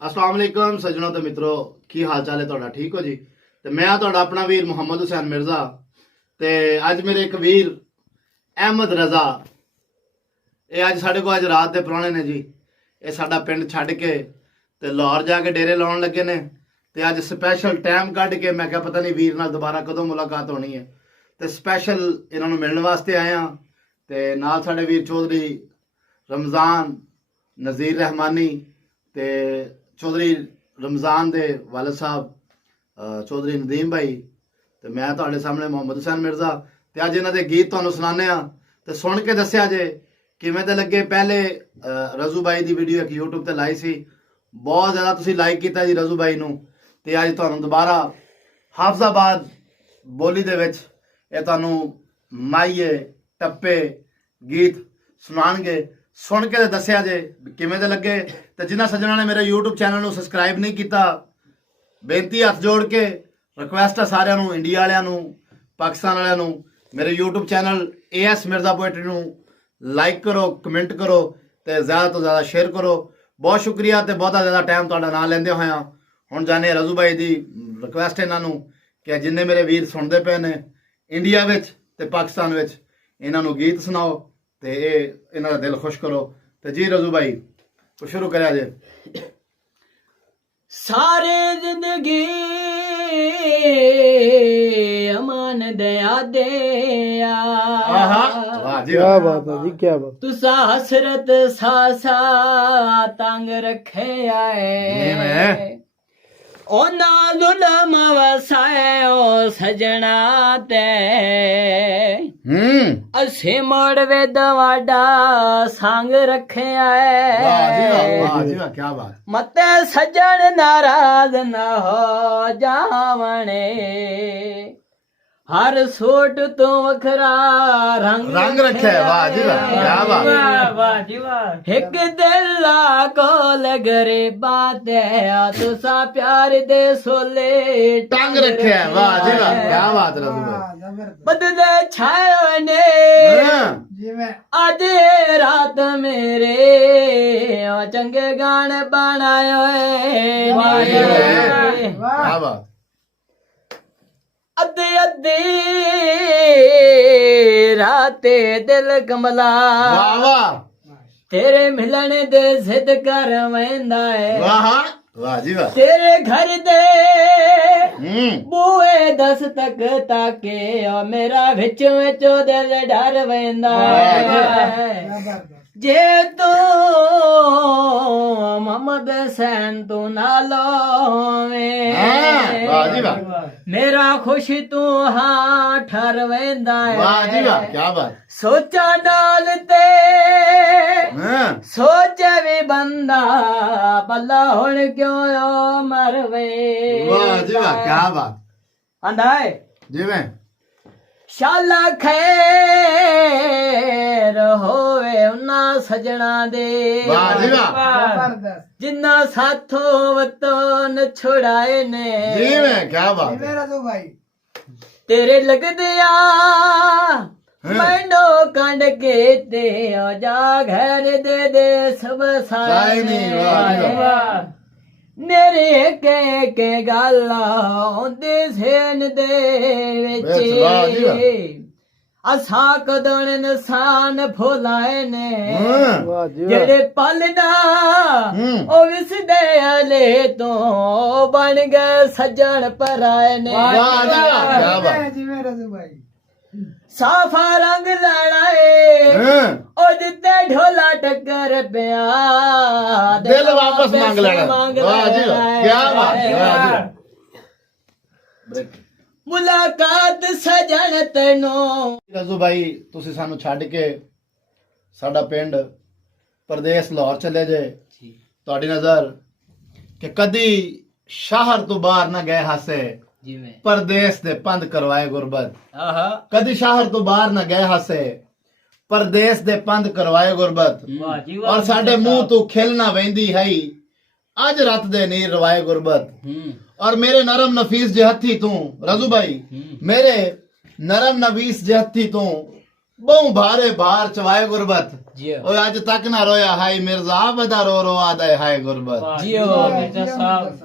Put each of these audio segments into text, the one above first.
अस्सलाम वालेकुम सज्जनों ते मित्रों, की हाल चाल है तुहाडा? ठीक हो जी? ते मैं तुहाडा अपना वीर मुहम्मद हुसैन मिर्जा ते अज मेरे एक वीर अहमद रजा ये अज साढ़े को अज रात के पुराने ने जी। ये साडा पिंड छड्ड के ते लाहौर जाके डेरे लाउण लगे ने ते अज स्पैशल टाइम कढ के मैं क्या पता नहीं वीर नाल दोबारा कदों मुलाकात होनी है ते स्पैशल इन्हां नूं मिलण वास्ते आया ते नाल साडे वीर चौधरी रमज़ान नज़ीर रहमानी ते चौधरी रमज़ान दे वालिद साहब चौधरी नदीम भाई ते मैं तुहाडे सामने मुहम्मद हुसैन मिर्जा ते अज इन्हां दे गीत तुहानूं सुनाने आ ते सुन के दस्सिया जे किवें ते लगे। पहले रजू भाई दी वीडियो एक यूट्यूब ते लाई सी, बहुत ज़्यादा तुसीं लाइक कीता जी रजू भाई नूं ते अज तुहानूं दोबारा हाफजाबाद बोली दे विच ये तुहानूं माइये टप्पे गीत सुनाणगे। सुन के ते दस्सिया जे किवें दे लगे ते जिन्हां सज्जणां ने मेरे यूट्यूब चैनल नूं सबसक्राइब नहीं कीता, बेनती हथ जोड़ के रिक्वेस्ट है सारिਆਂ ਨੂੰ, इंडिया वालिਆਂ ਨੂੰ, पाकिस्तान वालिਆਂ ਨੂੰ, मेरे YouTube channel AS Mirza poetry ਨੂੰ लाइक करो, कमेंट करो ते ज़्यादा तो ज़्यादा शेयर करो। बहुत शुक्रिया ते बहुत ज़्यादा टाइम तुहाडा नाम लेंदे होया हुण जाने रजू भाई दी रिक्वेस्ट इन्हां ਨੂੰ कि जिन्ने मेरे वीर सुनते पे ने इंडिया विच ते पाकिस्तान विच इन्हां ਨੂੰ गीत सुनाओ ते इन्हां दा दिल खुश करो। ते जी रजू भाई तो शुरू करिया जे। सारे जिंदगी अमान दया दे वाह जी क्या बात है जी, क्या बात। तुसा हसरत सासा तंग रखे आए ओ ना जुलम वसाए ओ सजना ते असे मोड़वे दवाडा संग रखे आए क्या बात। मते सजन नाराज न हो जावणे हर सूट तो वखरा रंग रखे। वाह जी वाह, क्या बात। वाह जी वाह। एक दिला को लगरे बात है तुसा प्यार दे सोले टंग रखे। वाह जी वाह, क्या बात रजू भाई। बदले छायो ने आज रात मेरे चंगे गाने बनायो क्या बात। अद्धी अद्धी राते दिल कमला वाह वाह तेरे मिलन दे जिद कर वेंदा है वाह वाह जी वाह। तेरे घर दे बूए दस तक ताके ओ मेरा विच विचो दिल डर वेंदा है जे तू मोहम्मद हुसैन तू नालो वाह जी वाह। मेरा खुश तू हाँ ठर वेंदा वाह जी वाह, है क्या बात। सोचा डाल ते सोचे भी बंदा बल्ला हुण क्यों मरवे। वाह जी वाह, क्या बात। आंदा है जी मैं शाला खैर होवे उन्ना सजना दे वाह जी वाह। जिन्ना साथो वतो न छुड़ाए ने जी मैं क्या बात। तेरे लगदिया मैनो कंड के ते जा घर दे सब साए ने मेरे के गल्ला औंदे सेन दे विच असा कदन नसान फुलाए ने वाह जी वाह। जेड़े पलना ओ विसदे अले तो बन गए सज्जन पराए ने वाह जी वाह, क्या बात। साफा रंग लड़ाए ओ जिते ढोला टक्कर पिया दिल वापस मांग लेना। वाह जी वाह, क्या बात। वाह जी वाह। मुलाकात सजन तेनो रजू भाई तुसी सानू छड्ड के साडा पिंड प्रदेश लाहौर चले जे तुहाडी नजर कि कदी शहर तो बाहर ना गए हासे परदेस दे पंध करवाए गुरबत। कदी शहर तो बाहर ना गए हासे परदेस दे पंध करवाए गुरबत और साडे मुंह तो खिलना वेंदी है अज रत दे नीर रवाए गुरबत। और मेरे नरम नफीस जे हथी तू रजू भाई मेरे नरम नवीस जे हथी तू ਬਹੁ ਭਾਰੇ ਭਾਰ ਚਵਾਏ ਗੁਰਬਤ ਜਿਓ ਓਏ ਅੱਜ ਤੱਕ ਨਾ ਰੋਇਆ ਹਾਈ ਮਿਰਜ਼ਾ ਬਦਾ ਰੋ ਰੋ ਆਦਾ ਹੈ ਹਾਏ ਗੁਰਬਤ ਜਿਓ ਮਿਰਜ਼ਾ ਸਾਹਿਬ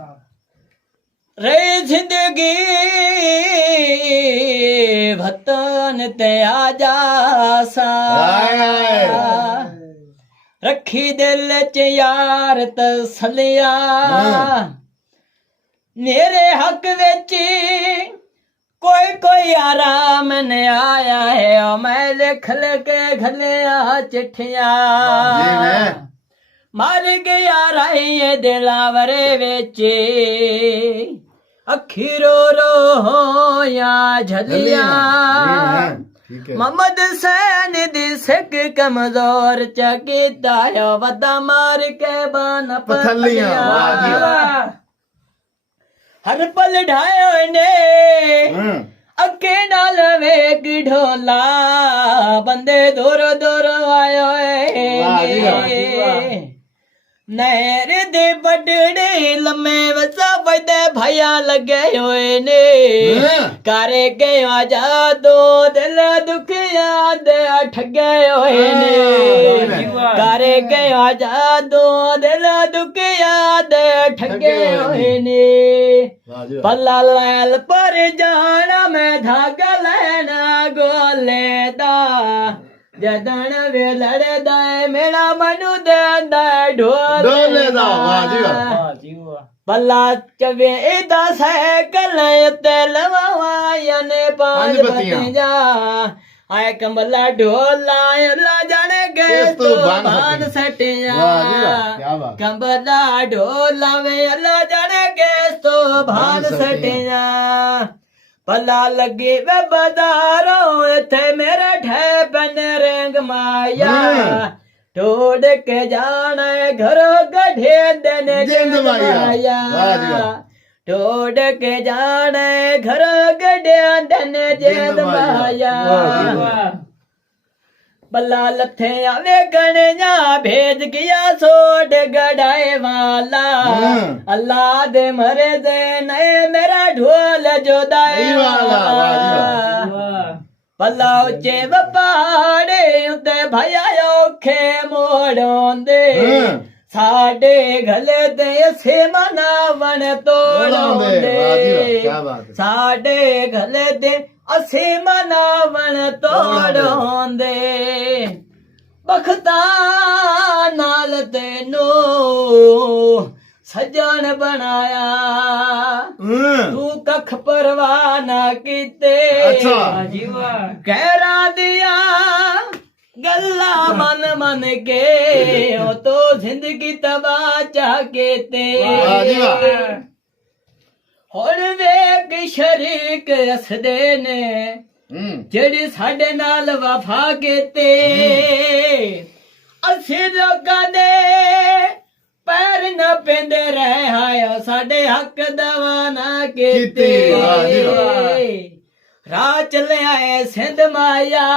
ਰੇ ਜ਼ਿੰਦਗੀ ਵਤਨ ਤੇ ਆ ਜਾ ਸਾ ਹਾਏ ਰੱਖੀ ਦਿਲ ਚ ਯਾਰ ਤਸਲਿਆ ਮੇਰੇ ਹੱਕ ਵਿੱਚ ਕੋਈ ਆਰਾਮ ਨ ਆਇਆ ਹੈ ਓ ਮੈਂ ਲਿਖ ਕੇ ਘਲਿਆ ਚਿੱਠੀਆਂ ਮਰ ਗਿਆ ਰਾਏ ਦਿਲਾਵਰੇ ਵਿੱਚ ਅੱਖੀ ਰੋ ਰੋ ਹੋਇਆ ਝਲੀਆਂ ਮੁਹੰਮਦ ਸੈਨ ਦੀ ਸਿੱਖ ਕਮਜ਼ੋਰ ਚ ਕੀਤਾ ਵਦਾ ਮਾਰ ਕੇ ਬਨ ਪਥਲੀਆਂ ਵਾਹ ਜੀ ਵਾਹ ਹਰ ਪਲ ਢਾਇਓ ਨੇ ਅੱਗੇ ਨਾਲ ਵੇਖ ਢੋਲਾ ਬੰਦੇ ਦੂਰ ਦੂਰ ਆਇਓ ਏ ਨਹਿਰ ਦੇ ਵੱਡੜੇ ਲੰਮੇ ਵਸਾ ਵਜਦੇ ਭਇਆ ਲੱਗੇ ਹੋਏ ਨੇ ਕਰੇ ਗਏ ਆਜ਼ਾਦੋ ਦਿਲ ਦੁਖਿਆ ਦੇ ਠੱਗੇ ਹੋਏ ਨੇ ਕਰੇ ਗਏ ਆਜ਼ਾਦੋ ਦਿਲ ਦੁਖਿਆ ਦੇ ਠੱਗੇ ਹੋਏ ਨੇ ਪੱਲਾ ਲੈਲ ਪਰ ਜਾਣਾ ਮੈਂ ਧਾਗਾ ਲੈਣਾ ਗੋਲੇ ਦਾ ਜਦਣ ਵੇ ਲੜਦਾ ਏ ਮੇਰਾ ਮਨੂ ਦੇਂਦਾ ਢੋਲੇ ਦਾ ਵਾਹ ਜੀ ਵਾਹ ਪੱਲਾ ਚਵੇ ਇਹਦਾ ਸਾਈਕਲ ਉੱਤੇ ਲਵਾਵਾਂ ਨੇ ਪੰਜ ਬੱਤੀਆਂ ਆਏ ਕੰਬਲਾ ਢੋਲਾ ਅੱਲਾ ਜਾਣੇ ਗਏ ਤੋ ਬਾਨ ਸਟਿਆ ਕੰਬਲਾ ਢੋਲਾ ਵੇ ਅੱਲਾ ਜਾਣੇ ਗਏ ਤੋ ਬਾਨ ਸਟਿਆ ਪੱਲਾ ਲੱਗੇ ਵੇ ਬਦਾਰੋਂ ਇੱਥੇ ਮੇਰਾ ਠੇ ਬਨ ਰੰਗ ਮਾਇਆ ਟੋੜ ਕੇ ਜਾਣਾ ਘਰੋਂ ਗਢੇ ਦੇ ਜਿੰਦ ਮਾਇਆ ਟੋੜ ਕੇ ਜਾਣਾ ਘਰੋਂ ਗਢਿਆਂ ਦੇ ਜਿੰਦ ਮਾਇਆ ਬੱਲਾ ਲੱਥੇ ਆਵੇ ਗਣਿਆ ਭੇਜ ਗਿਆ ਸੋਡ ਗੜਾਏ ਵਾਲਾ ਅੱਲਾ ਦੇ ਮਰੇ ਦੇ ਨਏ ਮੇਰਾ ਢੋਲ ਜੋਦਾਏ ਵਾਲਾ ਬੱਲਾ ਉੱਚੇ ਵਪਾੜੇ ਉੱਤੇ ਭਇਆ ਔਖੇ ਮੋੜੋਂਦੇ ਸਾਡੇ ਗਲੇ ਤੇ ਅਸੇ ਮਨਾਵਣ ਤੋੜੋਂਦੇ ਸਾਡੇ ਗਲੇ ਤੇ ਅਸੀਂ ਮਨਾਵਣ ਤੋੜੋਂਦੇ ਬਖਤਾਂ ਨਾਲ ਤੈਨੂੰ ਸਜਣ ਬਣਾਇਆ ਤੂੰ ਕੱਖ ਪਰਵਾਹ ਨਾ ਕੀਤੇ ਕਹਿਰਾਂ ਦੀਆਂ ਗੱਲਾਂ ਮਨ ਕੇ ਉਹ ਤੋ ਜ਼ਿੰਦਗੀ ਤਬਾਹ ਚਾ ਕੇ ਤੇ ਹੁਣ ਵੇਖ ਸ਼ਰੀਕ ਰਸਦੇ ਨੇ ਜਿਹੜੇ ਸਾਡੇ ਨਾਲ ਵਫਾ ਕੀਤੇ ਅਸੀਂ ਲੋਕਾਂ ਦੇ ਪੈਰ ਨਾ ਪੈਂਦੇ ਰਹੇ ਹਾਇਓ ਸਾਡੇ ਹੱਕ ਦਵਾ ਨਾ ਕੀਤੇ ਰਾਹ ਚੱਲਿਆ ਏ ਸਿੰਧ ਮਾਇਆ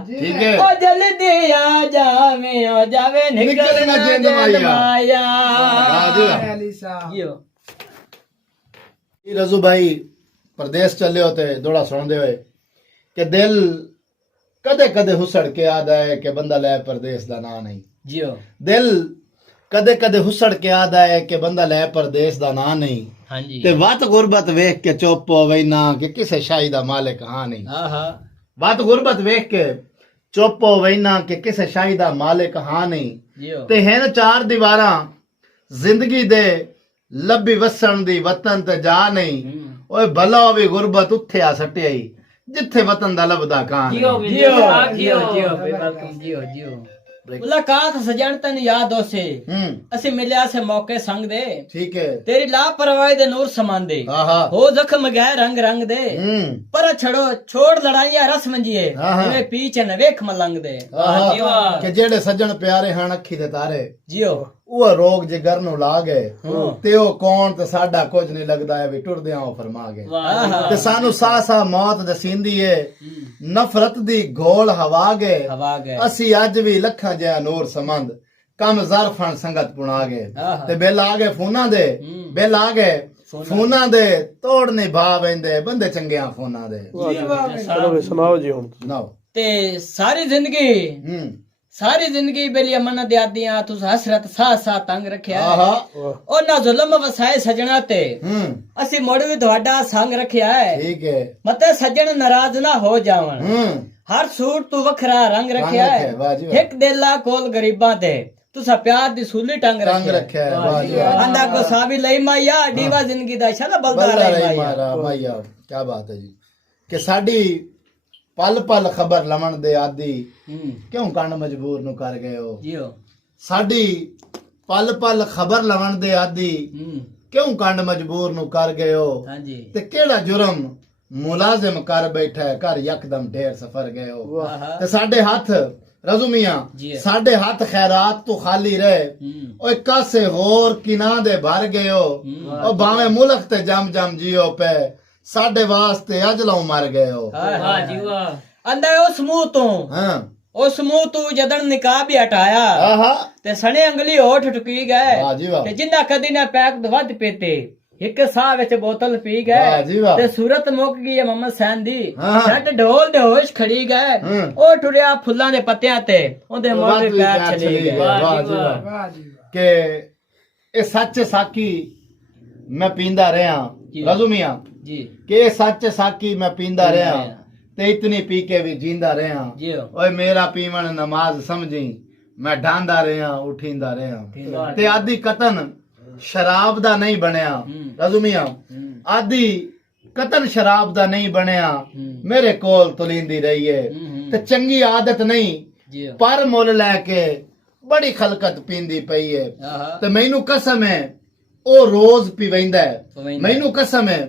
ਉਹ ਜਲਦੀ ਆ ਜਾਵੇ ਉਹ ਜਾਵੇ ਨਿਕਲ ਨਾ ਜਿੰਦ ਮਾਇਆ रजू भाई प्रदेश चले होते दौड़ा सुनते हुए कि दिल कदे कदे हुसड़ के आदा है कि बंदा ले प्रदेश दा ना नहीं जियो दिल कदे कदे हुसड़ के आदा है कि बंदा ले प्रदेश दा ना नहीं हां जी ते वत गुरबत वेख के चुप होवे ना कि किसे शाही दा मालिक हां नहीं हां वत गुरबत वेख के चुप होवे ना कि किसे शाही दा मालिक हां नहीं जियो ते हैं चार दीवारां जिंदगी दे ਲੱਭੀ ਵਸਣ ਦੀ ਵਤਨ ਤੇ ਜਾ ਨਹੀਂ ਓਏ ਭਲਾ ਹੋਵੇ ਗੁਰਬਤ ਉੱਥੇ ਆ ਸਟਿਆਈ ਜਿੱਥੇ ਵਤਨ ਦਾ ਲੱਭਦਾ ਕਾਂ ਜਿਓ ਬੇਬਲਕਮ ਜਿਓ ਮੁਲਾਕਾਤ ਸਜਣ ਤਨ ਯਾਦ ਹੋਸੇ ਅਸੀਂ ਮਿਲਿਆ ਸੇ ਮੌਕੇ ਸੰਗ ਦੇ ਠੀਕ ਹੈ ਤੇਰੀ ਲਾਪਰਵਾਹੀ ਦੇ ਨੂਰ ਸਮਾਂਦੇ ਹੋ ਜ਼ਖਮ ਗਏ ਰੰਗ ਰੰਗ ਦੇ ਪਰ ਛੋੜ ਲੜਾਈਆਂ ਰਸ ਮੰਜੀਏ ਜਿਵੇਂ ਪੀਛੇ न ਵੇਖ ਮਲੰਗ ਦੇ ਕਿ ਜਿਹੜੇ ਸੱਜਣ ਪਿਆਰੇ ਹਨ ਅੱਖੀ ਦੇ ਤਾਰੇ ਜਿਓ ਉਹ ਰੋਗ ਜਿਗਰ ਨੂੰ ਲਾ ਗਏ ਤੇ ਉਹ ਕੌਣ ਤੇ ਸਾਡਾ ਕੁਝ ਨਹੀਂ ਲੱਗਦਾ ਹੈ ਵੀ ਟੁਰਦਿਆਂ ਉਹ ਫਰਮਾ ਗਏ ਤੇ ਸਾਨੂੰ ਸਾਹ ਸਾਹ ਮੌਤ ਦਸੀਂਦੀ ਏ ਨਫ਼ਰਤ ਦੀ ਗੋਲ ਹਵਾ ਗਏ ਅਸੀਂ ਅੱਜ ਵੀ ਲੱਖਾਂ ਜਿਹਾ ਨੂਰ ਸਮੰਦ ਕਮ ਜ਼ਰਫਣ ਸੰਗਤ ਪੁਣਾ ਗਏ ਤੇ ਬਿੱਲ ਆ ਗਏ ਫੋਨਾਂ ਦੇ ਬਿੱਲ ਆ ਗਏ ਫੋਨਾਂ ਦੇ ਤੋੜ ਨਹੀਂ ਭਾ ਵੈਂਦੇ ਬੰਦੇ ਚੰਗਿਆਂ ਫੋਨਾਂ ਦੇ ਚਲੋ ਸੁਣਾਓ ਜੀ ਹੁਣ ਸੁਣਾਓ ਤੇ ਸਾਰੀ ਜ਼ਿੰਦਗੀ ਬੇਲੀ ਅਮਨ ਦੇ ਆਦੀਆਂ ਤੁਸ ਹਸਰਤ ਸਾਹ ਤੰਗ ਰੱਖਿਆ ਉਹਨਾਂ ਜ਼ੁਲਮ ਵਸਾਏ ਸਜਣਾ ਤੇ ਅਸੀਂ ਮੁੜ ਵੀ ਤੁਹਾਡਾ ਸੰਗ ਰੱਖਿਆ ਹੈ ਠੀਕ ਹੈ ਮਤੇ ਸੱਜਣ ਨਾਰਾਜ਼ ਨਾ ਹੋ ਜਾਵਣ ਹਰ ਸੂਟ ਤੂੰ ਵੱਖਰਾ ਰੰਗ ਰੱਖਿਆ ਹੈ ਇੱਕ ਦਿਲਾ ਕੋਲ ਗਰੀਬਾਂ ਤੇ ਤੁਸਾਂ ਪਿਆਰ ਦੀ ਸੂਲੀ ਟੰਗ ਰੱਖਿਆ ਹੈ ਵਾਹ ਜੀ ਆਂਦਾ ਕੋ ਸਾਬੀ ਲਈ ਮਾਇਆ ਦੀਵਾ ਜ਼ਿੰਦਗੀ ਦਾ ਸ਼ਾਲਾ ਬਲਦਾ ਰਹੀ ਮਾਇਆ ਕੀ ਬਾਤ ਹੈ ਜੀ ਕਿ ਸਾਡੀ ਪਲ ਪਲ ਖਬਰ ਲਵਣ ਦੇ ਆਦੀ ਕਿਉਂ ਕੰਨ ਮਜਬੂਰ ਨੂੰ ਕਰ ਗਏ ਹੋ ਜੀਓ ਸਾਡੀ ਪਲ ਪਲ ਖਬਰ ਲਵਣ ਦੇ ਆਦੀ ਕਿਉਂ ਕੰਨ ਮਜਬੂਰ ਨੂੰ ਕਰ ਗਏ ਹੋ ਹਾਂਜੀ ਤੇ ਕਿਹੜਾ ਜੁਰਮ ਮੁਲਾਜ਼ਮ ਕਰ ਬੈਠਾ ਹੈ ਘਰ ਯਕਦਮ ਢੇਰ ਸਫਰ ਗਏ ਹੋ ਤੇ ਸਾਡੇ ਹੱਥ ਰਜ਼ੂਮੀਆਂ ਸਾਡੇ ਹੱਥ ਖੈਰਾਤ ਤੋਂ ਖਾਲੀ ਰਹੇ ਓਏ ਕਾਸੇ ਹੋਰ ਕਿਨਾਂ ਦੇ ਭਰ ਗਏ ਹੋ ਉਹ ਭਾਵੇਂ ਮੁਲਕ ਤੇ ਜਮ ਜੀਓ ਪੈ ਸਾਡੇ ਵਾਸਤੇ ਅਜਲੋਂ ਮਰ ਗਏ ਹੋ ਵਾਹ ਜੀ ਵਾਹ ਅੰਦਰ ਉਸ ਮੂੰਹ ਤੋਂ ਜਦਨ ਨਿਕਾਹ ਵੀ ਹਟਾਇਆ ਤੇ ਸਣੇ ਅੰਗਲੀ ਹੋਠ ਟੁਕੀ ਗਏ ਤੇ ਜਿੰਨਾ ਕਦੀ ਨਾ ਪੈਕ ਵੱਧ ਪੀਤੇ ਇੱਕ ਸਾਹ ਵਿੱਚ ਬੋਤਲ ਪੀ ਗਏ ਤੇ ਸੂਰਤ ਮੁੱਕ ਗਈ ਮੁਹੰਮਦ ਸੈਨ ਦੀ ਛੱਡ ਢੋਲ ਦੇ ਹੋਸ਼ ਖੜੀ ਗਏ ਉਹ ਟੁਰਿਆ ਫੁੱਲਾਂ ਦੇ ਪੱਤਿਆਂ ਤੇ ਉਹਦੇ ਮੋਢੇ ਪੈਰ ਚਲੇ ਗਏ ਵਾਹ ਜੀ ਵਾਹ ਕਿ ਇਹ ਸੱਚ ਸਾਕੀ ਮੈਂ ਪੀਂਦਾ ਰਿਹਾ ਰਜ਼ੂਮੀਆਂ ਜੀ ਕਿ ਇਹ ਸੱਚ ਸਾਕੀ ਮੈਂ ਪੀਂਦਾ ਰਿਹਾ ਤੇ ਇਤਨੀ ਪੀ ਕੇ ਵੀ ਜੀਂਦਾ ਰਿਹਾ ਓਏ ਮੇਰਾ ਪੀਵਣ ਨਮਾਜ਼ ਸਮਝੀ ਮੈਂ ਢਾਂਦਾ ਰਿਹਾ ਉਠੀਂਦਾ ਰਿਹਾ ਤੇ ਆਦੀ ਕਤਨ ਸ਼ਰਾਬ ਦਾ ਨਹੀਂ ਬਣਿਆ ਰਜ਼ੂਮੀਆਂ ਆਦੀ ਕਤਨ ਸ਼ਰਾਬ ਦਾ ਨਹੀਂ ਬਣਿਆ ਮੇਰੇ ਕੋਲ ਤੁਲਿੰਦੀ ਰਹੀ ਏ ਤੇ ਚੰਗੀ ਆਦਤ ਨਹੀਂ ਪਰ ਮੁੱਲ ਲੈ ਕੇ ਬੜੀ ਖਲਕਤ ਪੀਂਦੀ ਪਈ ਏ ਤੇ ਮੈਨੂੰ ਕਸਮ ਹੈ ਉਹ ਰੋਜ਼ ਪੀਵੈਂਦਾ ਮੈਨੂੰ ਕਸਮ ਹੈ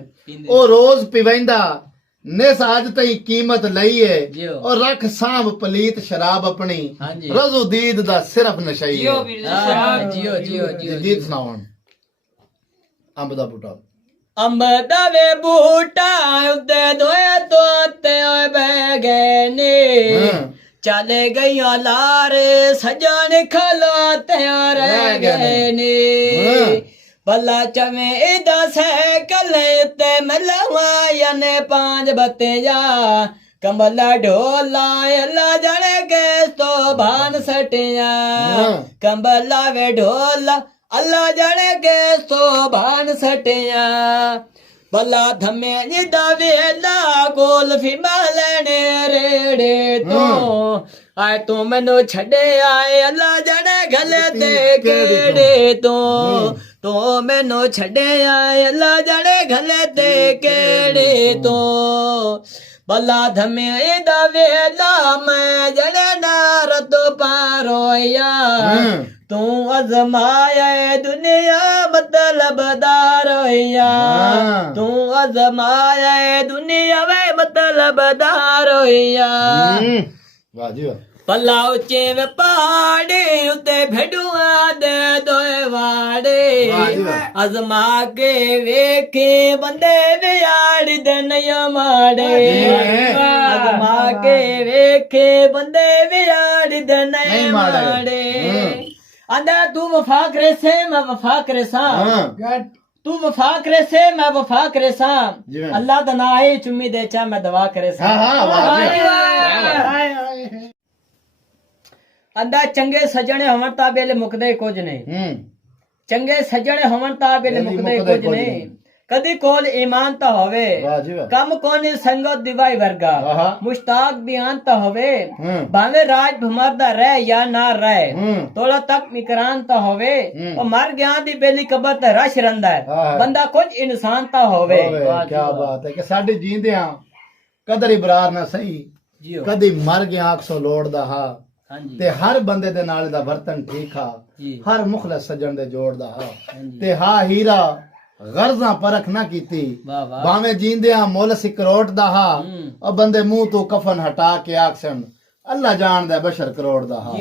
ਉਹ ਰੋਜ਼ ਪੀਵੈਂਦਾ ਨੇ ਸਾਜ ਤਈ ਕੀਮਤ ਲਈਏ ਔਰ ਰੱਖ ਸਾਂਭ ਪਲੀਤ ਸ਼ਰਾਬ ਆਪਣੀ ਰਜ਼ੂ ਦੀਦ ਦਾ ਸਿਰਫ ਨਸ਼ਈ ਜੀਓ ਸੁਣਾਉਣ ਅੰਬ ਦਾ ਬੂਟਾ ਅੰਬ ਦਾ ਵੇ ਬੂਟਾ ਉੱਤੇ ਦੋਏ ਤੋਤੇ ਓਏ ਬਹਿ ਗਏ ਨੇ ਚਲੇ ਗਈਆਂ ਲਾਰੇ ਸਜਣ ਖਲੋਤਿਆਂ ਰਹਿ ਗਏ ਨੇ ਭਲਾ ਚਵੇਂ ਇਹਦਾ ਸਾਈਕਲ ਤੇ ਮਲਵਾਇਆ ਨੇ 5 ਬੱਤਿਆ ਕਮਲਾ ਢੋਲਾ ਅੱਲਾ ਜਾਣੇ ਕੇ ਤੋਂ ਭਾਨ ਸਟਿਆ ਕੰਬਲਾ ਵੇ ਢੋਲਾ ਅੱਲਾ ਜਾਣੇ ਕੇ ਤੋਂ ਭਾਨ ਸਟਿਆ ਭਲਾ ਧਮੇ ਜਿਦਾ ਵੇਲਾ ਕੋਲ ਫਿਮਾ ਲੈਣੇ ਰੇੜੇ ਤੋਂ ਆਏ ਤੂੰ ਮੈਨੂੰ ਛੱਡੇ ਆਏ ਅੱਲਾ ਜਾਣੇ ਗਲੇ ਤੇ ਕਿਹੜੇ ਤੋਂ ਤੂੰ ਮੈਨੂੰ ਛੱਡੇ ਆਏ ਅੱਲਾ ਜਾਣੇ ਗਲੇ ਤੇ ਕਿਹੜੇ ਤੋਂ ਭਲਾ ਧਮੇ ਇਹਦਾ ਵੇਲਾ ਮੈਂ ਜੜੇ ਨਾ ਰੱਦੋ ਪਾਰੋਇਆ ਤੂੰ ਅਜ਼ਮਾਇਆ ਦੁਨੀਆ ਮਤਲਬਦਾਰ ਹੋਇਆ ਤੂੰ ਅਜ਼ਮਾਇਆ ਦੁਨੀਆ ਵੇ ਮਤਲਬਦਾਰ ਹੋਇਆ ਵਾਹ ਜੀ ਵਾਹ ਪੱਲਾ ਉੱਚੇ ਵੇ ਪਹਾੜੇ ਉੱਤੇ ਭੇਡੂਆਂ ਦੇ ਦੋਏ ਵਾੜੇ ਅਜ਼ਮਾ ਕੇ ਵੇਖੇ ਬੰਦੇ ਵਿਆੜ ਦੇ ਨਹੀਂ ਮਾੜੇ ਅਜ਼ਮਾ ਕੇ ਵੇਖੇ ਬੰਦੇ ਵਿਆੜ ਦੇ ਨਹੀਂ ਮਾੜੇ ਆਂਦਾ ਤੂੰ ਵਫਾ ਕਰੇ ਸੇ ਮੈਂ ਵਫਾ ਕਰੇ ਸਾਂ ਤੂੰ ਵਫਾ ਕਰੇ ਸੇ ਮੈਂ ਵਫਾ ਕਰੇ ਸਾਂ ਅੱਲਾ ਦਾ ਨਾਂ ਹੈ ਚੁੰਮੀ ਦੇ ਚਾ ਮੈਂ ਦਵਾ ਕਰੇ ਸਾਂ ਆਂਦਾ ਚੰਗੇ ਸੱਜਣੇ ਹੋਵਣ ਤਾਂ ਵੇਲੇ ਮੁਕਦੇ ਕੁਝ ਨਹੀਂ ਚੰਗੇ ਸੱਜਣੇ ਹੋਵਣ ਤਾਂ ਵੇਲੇ ਮੁਕਦੇ ਕੁਝ ਨਹੀਂ ਕਦੀ ਕੋਲ ਈਮਾਨ ਤਾਂ ਹੋਵੇ ਕੰਮ ਕੋਨੀ ਸੰਗਤ ਦਿਵਾਈ ਵਰਗਾ ਮੁਸ਼ਤਾਕ ਬਿਆਨ ਤਾਂ ਹੋਵੇ ਭਾਵੇਂ ਰਾਜ ਭਮਰ ਦਾ ਰਹਿ ਜਾਂ ਨਾ ਰਹਿ ਤੋਲਾ ਤੱਕ ਨਿਕਰਾਨ ਤਾਂ ਹੋਵੇ ਉਹ ਮਰ ਗਿਆ ਦੀ ਬੇਲੀ ਕਬਰ ਤੇ ਰਸ਼ ਰਹਿੰਦਾ ਹੈ ਬੰਦਾ ਕੁਝ ਇਨਸਾਨ ਤਾਂ ਹੋਵੇ ਕੀ ਬਾਤ ਹੈ ਕਿ ਸਾਡੇ ਜੀਂਦਿਆਂ ਕਦਰ ਇਬਰਾਰ ਨਾ ਸਹੀ ਕਦੀ ਮਰ ਗਿਆ ਅਕਸੋ ਲੋੜਦਾ ਹਾਂ ਤੇ ਹਰ ਬੰਦੇ ਦੇ ਨਾਲ ਦਾ ਵਰਤਨ ਠੀਕ ਆ ਹਰ ਮੁਖਲਸ ਸੱਜਣ ਦੇ ਜੋੜਦਾ ਹਾਂ ਤੇ ਹਾਂ ਹੀਰਾ ਗਰਜ਼ਾਂ ਪਰਖ ਨਾ ਕੀਤੀ ਭਾਵੇਂ ਜੀਂਦਿਆਂ ਮੁੱਲ ਸਿਕਰੋਟ ਦਾ ਹਾਂ ਉਹ ਬੰਦੇ ਮੂੰਹ ਤੋਂ ਕਫਨ ਹਟਾ ਕੇ ਆਖਣ ਅੱਲਾ ਜਾਣਦਾ ਬਸ਼ਰ ਕਰੋੜ ਦਾ ਹਾਂ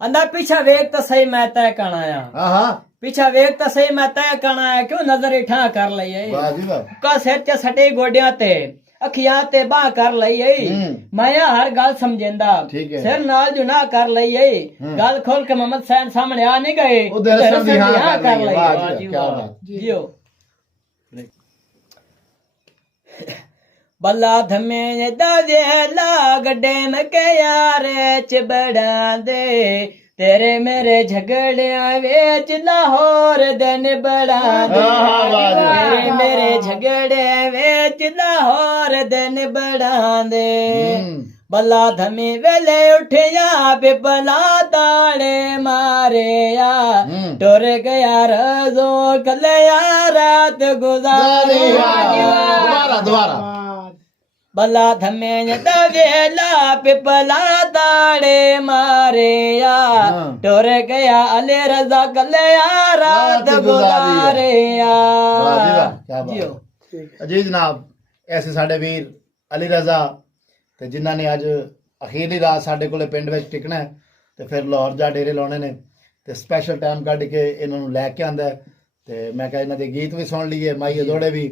ਅੰਦਾ ਪਿੱਛਾ ਵੇਖ ਤਾਂ ਸਹੀ ਮੈਂ ਤੈ ਕਣਾ ਆ ਪਿੱਛਾ ਵੇਖ ਤਾਂ ਸਹੀ ਮੈਂ ਤੈ ਕਣਾ ਆ ਕਿਉਂ ਨਜ਼ਰ ਇਠਾ ਕਰ ਲਈਏ ਵਾਹ ਜੀ ਵਾਹ ਕਾ ਸਿਰ ਚ ਸਟੇ ਗੋਡਿਆਂ ਤੇ ਅੱਖੀਆਂ ਤੇ ਬਾਹ ਕਰ ਲਈਏ ਮੈਂ ਹਰ ਗੱਲ ਸਮਝੇਂਦਾ ਸਿਰ ਨਾਲ ਜੁਨਾ ਕਰ ਲਈਏ ਗੱਲ ਖੋਲ ਕੇ ਮੁਹੰਮਦ ਸੈਨ ਸਾਹਮਣੇ ਆ ਨਹੀਂ ਗਏ ਉਹਦੇ ਰਸਮ ਦੀ ਹਾਂ ਕਰ ਲਈਏ ਵਾਹ ਕੀ ਬਾਤ ਜੀਓ ਬੱਲਾ ਧਮੇ ਦਾ ਵੇਲਾ ਗੱਡੇ ਮਕੇ ਯਾਰੇ ਚ ਬੜਾਂਦੇ ਤੇਰੇ ਮੇਰੇ ਝਗੜਿਆਂ ਵਿੱਚ ਲਾਹੌਰ ਦੇ ਨਿਬੜਾਂਦੇ ਤੇਰੇ ਮੇਰੇ ਝਗੜੇ ਵਿੱਚ ਲਾਹੌਰ ਦੇ ਨਿਬੜਾਂਦੇ ਬੱਲਾ ਧਮੀ ਵੇਲੇ ਉਠਿਆ ਪਿਪਲਾ ਤਾਣੇ ਮਾਰਿਆ ਟੁਰ ਗਿਆ ਰਜ਼ੋ ਕੱਲਿਆ ਰਾਤ ਗੁਜ਼ਾਰਿਆ ਦੁਬਾਰਾ ਬੱਲਾ ਧਮੇ ਦਾ ਵੇਲਾ ਪਿਪਲਾ ਤਾਣੇ ਮਾਰਿਆ ਟੁਰ ਗਿਆ ਅਲੇ ਰਜ਼ਾ ਕੱਲਿਆ ਰਾਤ ਗੁਜ਼ਾਰਿਆ ਜੀ ਜਨਾਬ ਐਸੇ ਸਾਡੇ ਵੀਰ ਅਲੀ ਰਜ਼ਾ ਤੇ ਜਿਨ੍ਹਾਂ ਨੇ ਅੱਜ ਅਖੀਰਲੀ ਰਾਤ ਸਾਡੇ ਕੋਲੇ ਪਿੰਡ ਵਿੱਚ ਟਿਕਣਾ ਹੈ ਤੇ ਫਿਰ ਲਾਹੌਰ ਜਾ ਡੇਰੇ ਲਾਉਣੇ ਨੇ ਤੇ ਸਪੈਸ਼ਲ ਟਾਈਮ ਕੱਢ ਕੇ ਇਹਨਾਂ ਨੂੰ ਲੈ ਕੇ ਆਂਦਾ ਤੇ ਮੈਂ ਕਿਹਾ ਇਹਨਾਂ ਦੇ ਗੀਤ ਵੀ ਸੁਣ ਲਈਏ ਮਾਈ ਅਦੋੜੇ ਵੀ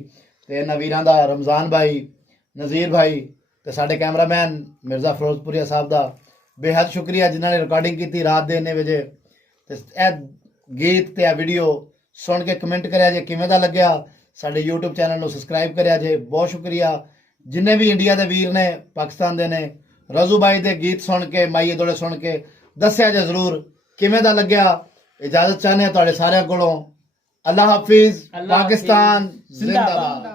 ਤੇ ਇਹਨਾਂ ਵੀਰਾਂ ਦਾ ਰਮਜ਼ਾਨ ਭਾਈ ਨਜ਼ੀਰ ਭਾਈ ਤੇ ਸਾਡੇ ਕੈਮਰਾਮੈਨ ਮਿਰਜ਼ਾ ਫਿਰੋਜ਼ਪੁਰੀਆ ਸਾਹਿਬ ਦਾ ਬੇਹੱਦ ਸ਼ੁਕਰੀਆ ਜਿਨ੍ਹਾਂ ਨੇ ਰਿਕਾਰਡਿੰਗ ਕੀਤੀ ਰਾਤ ਦੇ ਇੰਨੇ ਵਜੇ ਤੇ ਇਹ ਗੀਤ ਤੇ ਇਹ ਵੀਡੀਓ ਸੁਣ ਕੇ ਕਮੈਂਟ ਕਰਿਆ ਜੇ ਕਿਵੇਂ ਦਾ ਲੱਗਿਆ ਸਾਡੇ YouTube ਚੈਨਲ ਨੂੰ ਸਬਸਕ੍ਰਾਈਬ ਕਰਿਆ ਜੇ ਬਹੁਤ ਸ਼ੁਕਰੀਆ ਜਿੰਨੇ ਵੀ ਇੰਡੀਆ ਦੇ ਵੀਰ ਨੇ ਪਾਕਿਸਤਾਨ ਦੇ ਨੇ ਰਜ਼ੂ ਬਾਈ ਦੇ ਗੀਤ ਸੁਣ ਕੇ ਮਾਈ ਅਦੋੜੇ ਸੁਣ ਕੇ ਦੱਸਿਆ ਜੇ ਜ਼ਰੂਰ ਕਿਵੇਂ ਦਾ ਲੱਗਿਆ ਇਜਾਜ਼ਤ ਚਾਹਨੇ ਤੁਹਾਡੇ ਸਾਰਿਆਂ ਕੋਲੋਂ ਅੱਲਾ ਹਾਫਿਜ਼ ਪਾਕਿਸਤਾਨ ਜ਼ਿੰਦਾਬਾਦ